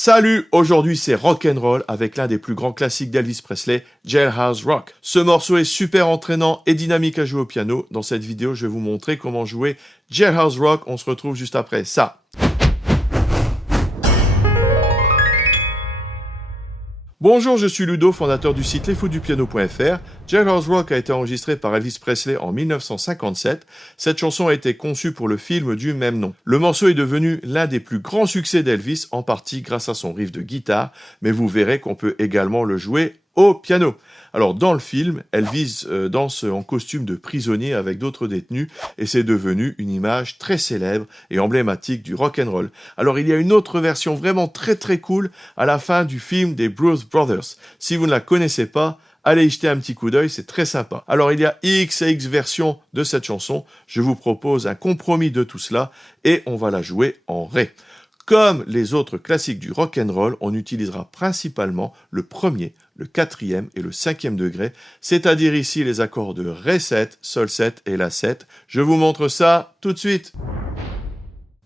Salut, aujourd'hui c'est Rock'n'Roll avec l'un des plus grands classiques d'Elvis Presley, Jailhouse Rock. Ce morceau est super entraînant et dynamique à jouer au piano. Dans cette vidéo, je vais vous montrer comment jouer Jailhouse Rock. On se retrouve juste après ça. Bonjour, je suis Ludo, fondateur du site lesfoudupiano.fr. Jailhouse Rock a été enregistré par Elvis Presley en 1957. Cette chanson a été conçue pour le film du même nom. Le morceau est devenu l'un des plus grands succès d'Elvis, en partie grâce à son riff de guitare, mais vous verrez qu'on peut également le jouer au piano. Alors dans le film, Elvis danse en costume de prisonnier avec d'autres détenus et c'est devenu une image très célèbre et emblématique du rock'n'roll. Alors il y a une autre version vraiment très cool à la fin du film des Blues Brothers. Si vous ne la connaissez pas, allez y jeter un petit coup d'œil, c'est très sympa. Alors il y a X et X versions de cette chanson, je vous propose un compromis de tout cela et on va la jouer en Ré. Comme les autres classiques du rock'n'roll, on utilisera principalement le premier, le quatrième et le cinquième degré, c'est-à-dire ici les accords de Ré 7, Sol 7 et La 7. Je vous montre ça tout de suite.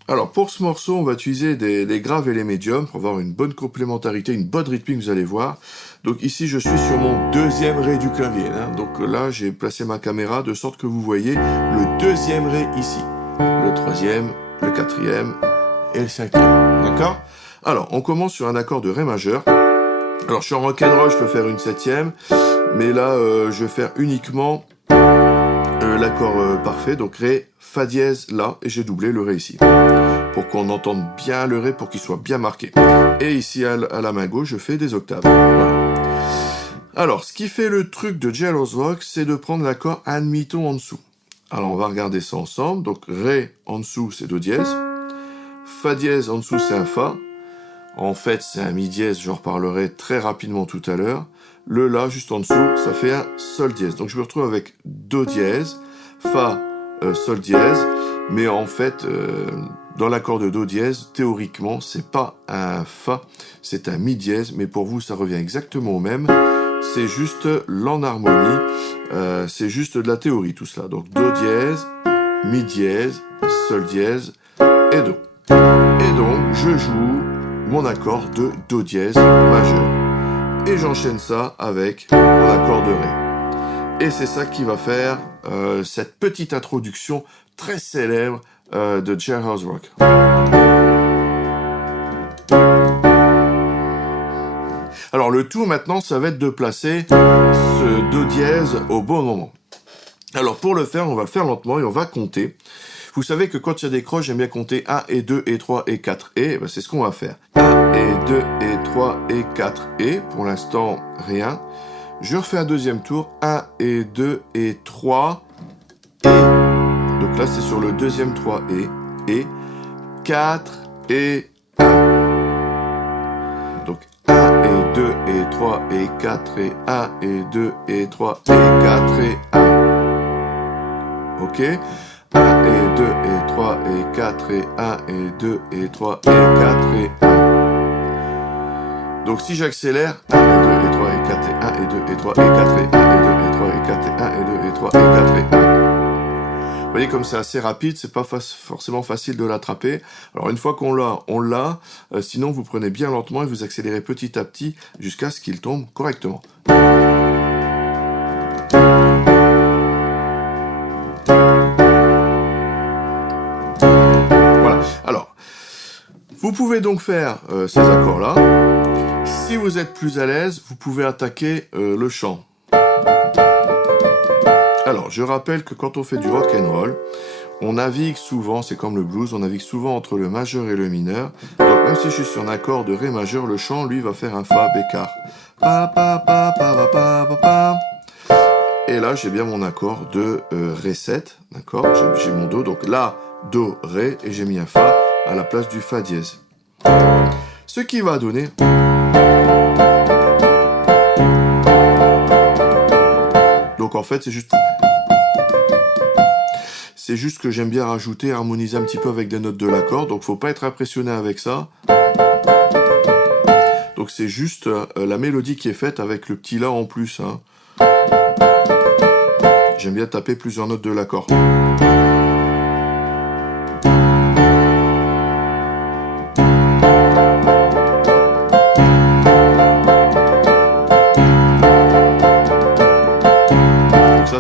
Alors pour ce morceau, on va utiliser les graves et les médiums pour avoir une bonne complémentarité, une bonne rythmique, vous allez voir. Donc ici, je suis sur mon deuxième Ré du clavier. Donc là, j'ai placé ma caméra de sorte que vous voyez le deuxième Ré ici, le troisième, le quatrième et le cinquième, d'accord? Alors, on commence sur un accord de Ré majeur. Alors, je suis en rock'n'roll, je peux faire une septième, mais là, je vais faire uniquement l'accord parfait, donc Ré, Fa dièse, La, et j'ai doublé le Ré ici, pour qu'on entende bien le Ré, pour qu'il soit bien marqué. Et ici, à la main gauche, je fais des octaves. Voilà. Alors, ce qui fait le truc de Jailhouse Rock, c'est de prendre l'accord un demi-ton en dessous. Alors, on va regarder ça ensemble. Donc, Ré en dessous, c'est Do dièse. Fa dièse en dessous, c'est un Fa. En fait, c'est un Mi dièse, j'en reparlerai très rapidement tout à l'heure. Le La, juste en dessous, ça fait un Sol dièse. Donc je me retrouve avec Do dièse, Fa, Sol dièse. Mais en fait, dans l'accord de Do dièse, théoriquement, c'est pas un Fa, c'est un Mi dièse. Mais pour vous, ça revient exactement au même. C'est juste l'enharmonie, c'est juste de la théorie tout cela. Donc Do dièse, Mi dièse, Sol dièse et Do. Et donc, je joue mon accord de Do dièse majeur. Et j'enchaîne ça avec mon accord de Ré. Et c'est ça qui va faire cette petite introduction très célèbre de Jailhouse Rock. Alors le tout maintenant, ça va être de placer ce Do dièse au bon moment. Alors pour le faire, on va le faire lentement et on va compter. Vous savez que quand il y a des croches, j'aime bien compter 1 et 2 et 3 et 4 et c'est ce qu'on va faire. 1 et 2 et 3 et 4 et pour l'instant rien. Je refais un deuxième tour. 1 et 2 et 3 et. Donc là c'est sur le deuxième 3 et 4 et 1. Donc 1 et 2 et 3 et 4 et 1 et 2 et 3 et 4 et 1. Ok? 1 et 2 et 3 et 4 et 1 et 2 et 3 et 4 et 1. Donc si j'accélère, 1 et 2 et 3 et 4 et 1 et 2 et 3 et 4 et 1 et 2 et 3 et 4 et 1 et 2 et 3 et 4 et 1. Vous voyez comme c'est assez rapide, c'est pas forcément facile de l'attraper. Alors une fois qu'on l'a, on l'a. Sinon vous prenez bien lentement et vous accélérez petit à petit jusqu'à ce qu'il tombe correctement. Alors, vous pouvez donc faire ces accords-là. Si vous êtes plus à l'aise, vous pouvez attaquer le chant. Alors, je rappelle que quand on fait du rock'n'roll, on navigue souvent, c'est comme le blues, on navigue souvent entre le majeur et le mineur. Donc, même si je suis sur un accord de Ré majeur, le chant, lui, va faire un Fa bécard. Pa, pa, pa, pa, pa, pa, pa, pa. Et là, j'ai bien mon accord de Ré 7, d'accord? J'ai mon Do, donc là, Do, Ré, et j'ai mis un Fa à la place du Fa dièse. Ce qui va donner... Donc en fait, c'est juste que j'aime bien rajouter, harmoniser un petit peu avec des notes de l'accord, donc faut pas être impressionné avec ça. Donc c'est juste la mélodie qui est faite avec le petit La en plus. J'aime bien taper plusieurs notes de l'accord.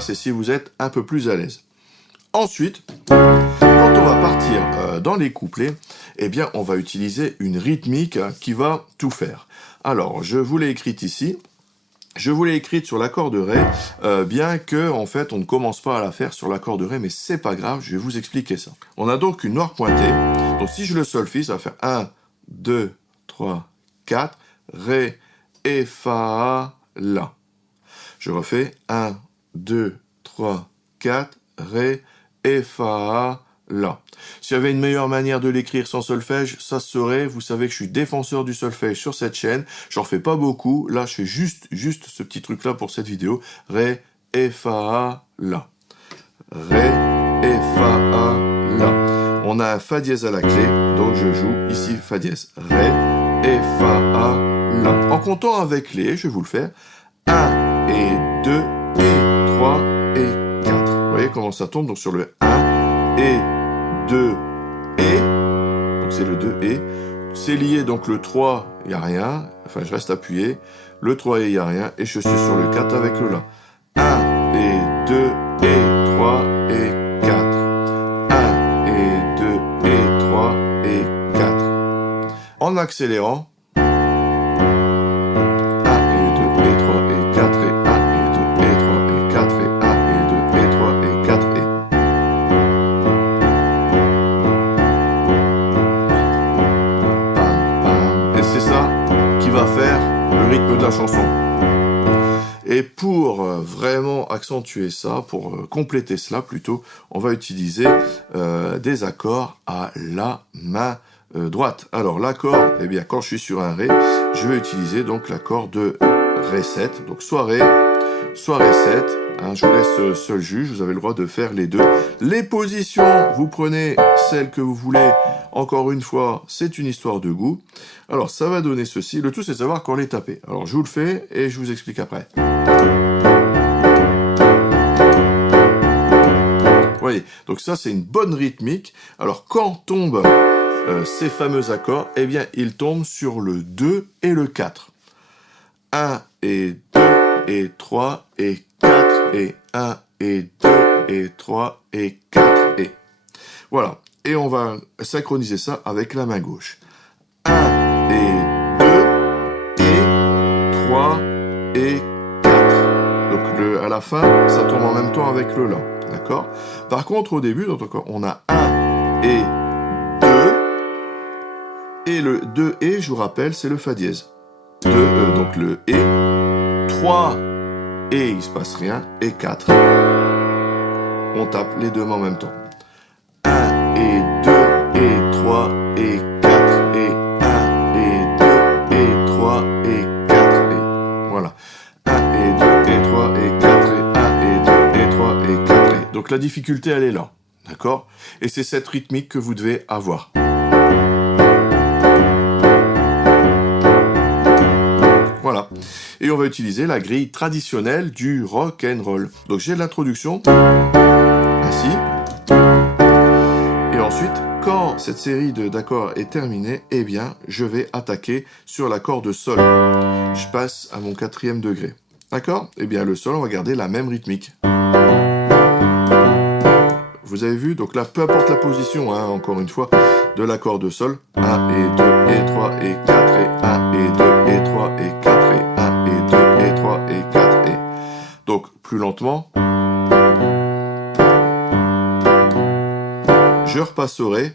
c'est si vous êtes un peu plus à l'aise. Ensuite, quand on va partir dans les couplets, eh bien, on va utiliser une rythmique qui va tout faire. Alors, je vous l'ai écrite ici. Je vous l'ai écrite sur l'accord de Ré, bien que, en fait, on ne commence pas à la faire sur l'accord de Ré, mais c'est pas grave, je vais vous expliquer ça. On a donc une noire pointée. Donc, si je le solfège, ça va faire 1, 2, 3, 4, Ré, et Fa, La. Je refais 1, 2, 3, 4, Ré, et Fa, La. S'il y avait une meilleure manière de l'écrire sans solfège, ça serait, vous savez que je suis défenseur du solfège sur cette chaîne, j'en fais pas beaucoup, là je fais juste ce petit truc là pour cette vidéo, Ré, et Fa, La. Ré, et Fa, La. On a un Fa dièse à la clé, donc je joue ici Fa dièse. Ré, et Fa, La. En comptant avec les, je vais vous le faire, 1 et 2 et 3 et 4. Vous voyez comment ça tombe, donc sur le 1 et 2 et, donc c'est le 2 et, c'est lié, donc le 3, il n'y a rien, enfin je reste appuyé, le 3 et il n'y a rien, et je suis sur le 4 avec le La. 1 et 2 et 3 et 4. 1 et 2 et 3 et 4. En accélérant, 1 et 2 et 3 et 4 et 1 et 2 et 3 et 4 et 1 et 2 et 3 et 4 et... c'est ça qui va faire le rythme de la chanson. Et pour vraiment accentuer ça, pour compléter cela plutôt, on va utiliser des accords à la main droite. Alors l'accord, eh bien quand je suis sur un Ré, je vais utiliser donc l'accord de Ré 7. Donc soit Ré 7, hein, je vous laisse seul juge, vous avez le droit de faire les deux. Les positions, vous prenez celles que vous voulez. Encore une fois, c'est une histoire de goût. Alors, ça va donner ceci. Le tout, c'est de savoir quand les taper. Alors, je vous le fais et je vous explique après. Vous voyez, donc ça, c'est une bonne rythmique. Alors, quand tombent ces fameux accords, eh bien, ils tombent sur le 2 et le 4. 1 et 2 et 3 et 4 et 1 et 2 et 3 et 4 et... Voilà. Et on va synchroniser ça avec la main gauche. 1 et 2 et 3 et 4. Donc à la fin, ça tombe en même temps avec le La. D'accord? Par contre, au début, donc, on a 1 et 2. Et le 2 et, je vous rappelle, c'est le Fa dièse. 2 donc le et. 3 et, il ne se passe rien. Et 4. On tape les deux mains en même temps. 1 et 2 et 3 et 4 et 1 et 2 et 3 et 4 et... Voilà. 1 et 2 et 3 et 4 et 1 et 2 et 3 et 4 et... Donc la difficulté, elle est là. D'accord? Et c'est cette rythmique que vous devez avoir. Voilà. Et on va utiliser la grille traditionnelle du rock and roll. Donc j'ai l'introduction, ainsi. Et ensuite, quand cette série d'accords est terminée, eh bien, je vais attaquer sur l'accord de Sol. Je passe à mon 4e degré. D'accord? Eh bien, le Sol, on va garder la même rythmique. Vous avez vu? Donc là, peu importe la position, hein, encore une fois, de l'accord de Sol. 1 et 2 et 3 et 4 et 1 et 2 et 3 et 4 et 1 et 2 et 3 et 4 et... Donc, plus lentement. Je repasse au Ré.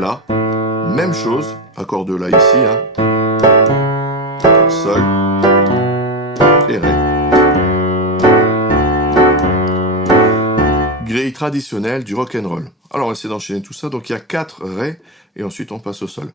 La. Même chose, accord de La ici. Hein. Sol. Et Ré. Grille traditionnelle du rock'n'roll. Alors on va essayer d'enchaîner tout ça. Donc il y a 4 Ré et ensuite on passe au Sol.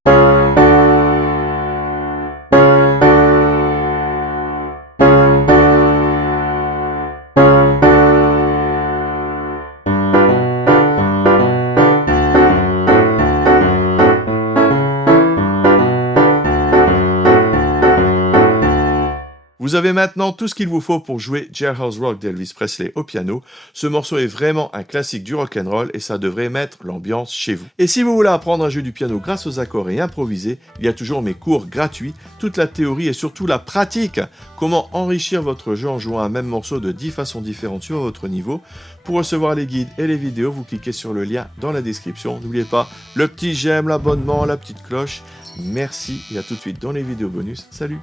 Vous avez maintenant tout ce qu'il vous faut pour jouer Jailhouse Rock d'Elvis Presley au piano. Ce morceau est vraiment un classique du rock'n'roll et ça devrait mettre l'ambiance chez vous. Et si vous voulez apprendre à jouer du piano grâce aux accords et improviser, il y a toujours mes cours gratuits, toute la théorie et surtout la pratique. Comment enrichir votre jeu en jouant un même morceau de 10 façons différentes sur votre niveau. Pour recevoir les guides et les vidéos, vous cliquez sur le lien dans la description. N'oubliez pas le petit j'aime, l'abonnement, la petite cloche. Merci et à tout de suite dans les vidéos bonus. Salut!